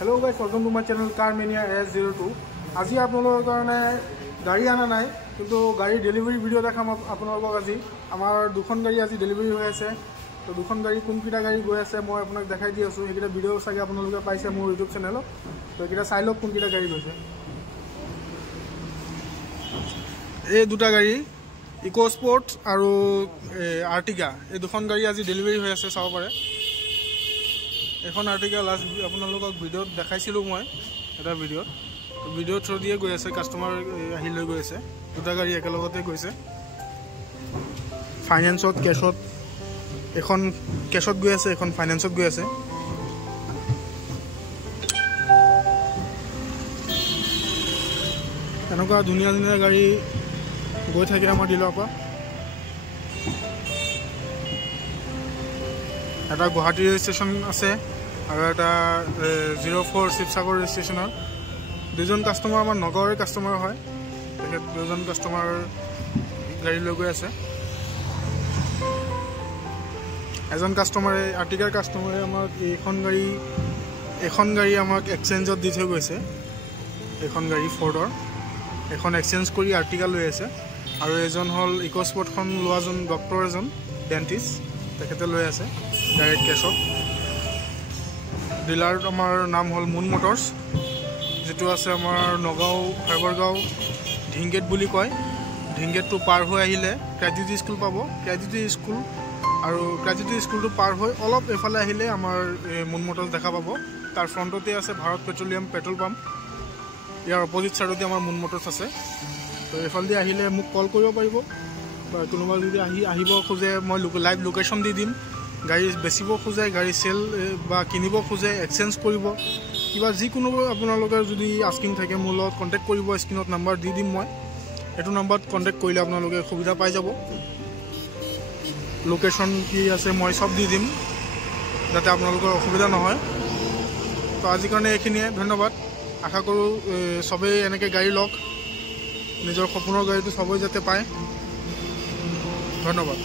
Hello guys, welcome to my channel Car Mania S02. আজি আপোনালোকৰ কাৰণে গাড়ী আনা নাই কিন্তু গাড়ী ডেলিভাৰী ভিডিও দেখাম আপোনালোকক। আজি আমাৰ দুখন গাড়ী আজি ডেলিভাৰী হৈ আছে। তো দুখন গাড়ী কোনকিটা গাড়ী গৈ আছে মই আপোনাক দেখাই দি আছো। এইকিটা ভিডিও চাগে আপোনালোকে পাইছে মোৰ ইউটিউব চেনেলত। তো এইকিটা চাই লওক কোনকিটা গাড়ী গৈছে। এই দুটা গাড়ী ইকো স্পৰ্টছ আৰু আৰ্টিকা, এই দুখন গাড়ী আজি ডেলিভাৰী হৈ আছে, চাব পাৰে। এখন আৰ্টিকা লাষ্ট আপোনালোকক ভিডিঅ'ত দেখাইছিলোঁ মই এটা ভিডিঅ' থ্ৰু দিয়ে গৈ আছে, কাষ্টমাৰ আহি লৈ গৈ আছে। দুটা গাড়ী একেলগতে গৈছে। ফাইনেন্সত কেছত, এখন কেছত গৈ আছে, এখন ফাইনেন্সত গৈ আছে। এনেকুৱা ধুনীয়া ধুনীয়া গাড়ী গৈ থাকে আমাৰ ডিলাৰৰ পৰা। এটা গুৱাহাটী ৰেজিষ্ট্ৰেশ্যন আছে আৰু এটা 04 শিৱসাগৰ ৰেজিষ্ট্ৰেশ্যনৰ। দুজন কাষ্টমাৰ আমাৰ নগাঁৱৰে কাষ্টমাৰ হয়। তেখেত দুজন কাষ্টমাৰ গাড়ী লৈ গৈ আছে। এজন কাষ্টমাৰে, আৰ্টিকাৰ কাষ্টমাৰে আমাক এইখন গাড়ী আমাক এক্সচেঞ্জত দি থৈ গৈছে। এইখন গাড়ী ফৰ্ডৰ, এখন এক্সচেঞ্জ কৰি আৰ্টিকা লৈ আছে। আৰু এজন হ'ল ইকো স্পৰ্টখন লোৱাজন ডক্টৰ, এজন ডেণ্টিষ্ট, তেখেতে লৈ আছে ডাইৰেক্ট কেছত। ডিলাৰ আমাৰ নাম হ'ল মুন মটৰ্ছ, যিটো আছে আমাৰ নগাঁও ফাইবৰগাঁও ঢিংগেট বুলি কয়। ঢিংগেটটো পাৰ হৈ আহিলে গ্ৰেজুৱেটি স্কুল পাব। গ্ৰেজুৱেটি স্কুল আৰু গ্ৰেজুৱেটি স্কুলটো পাৰ হৈ অলপ এইফালে আহিলে আমাৰ মুন মটৰ্ছ দেখা পাব। তাৰ ফ্ৰণ্টতে আছে ভাৰত পেট্ৰলিয়াম পেট্ৰল পাম্প। ইয়াৰ অপজিট ছাইডতে আমাৰ মুন মটৰ্ছ আছে। তো এইফালেদি আহিলে মোক কল কৰিব পাৰিব, বা কোনোবা যদি আহিব খোজে মই লাইভ লোকেশ্যন দি দিম। গাড়ী বেচিব খোজে, গাড়ী চেল বা কিনিব খোজে, এক্সচেঞ্জ কৰিব, কিবা যিকোনো আপোনালোকে যদি আস্কিং থাকে মোৰ লগত কণ্টেক্ট কৰিব। স্ক্ৰীণত নাম্বাৰ দি দিম মই, এইটো নাম্বাৰত কণ্টেক্ট কৰিলে আপোনালোকে সুবিধা পাই যাব। লোকেশ্যন কি আছে মই চব দি দিম, যাতে আপোনালোকৰ অসুবিধা নহয়। তো আজিৰ কাৰণে এইখিনিয়ে, ধন্যবাদ। আশা কৰোঁ চবেই এনেকৈ গাড়ী লওক, নিজৰ সপোনৰ গাড়ীটো চবেই যাতে পায়। ধন্যবাদ।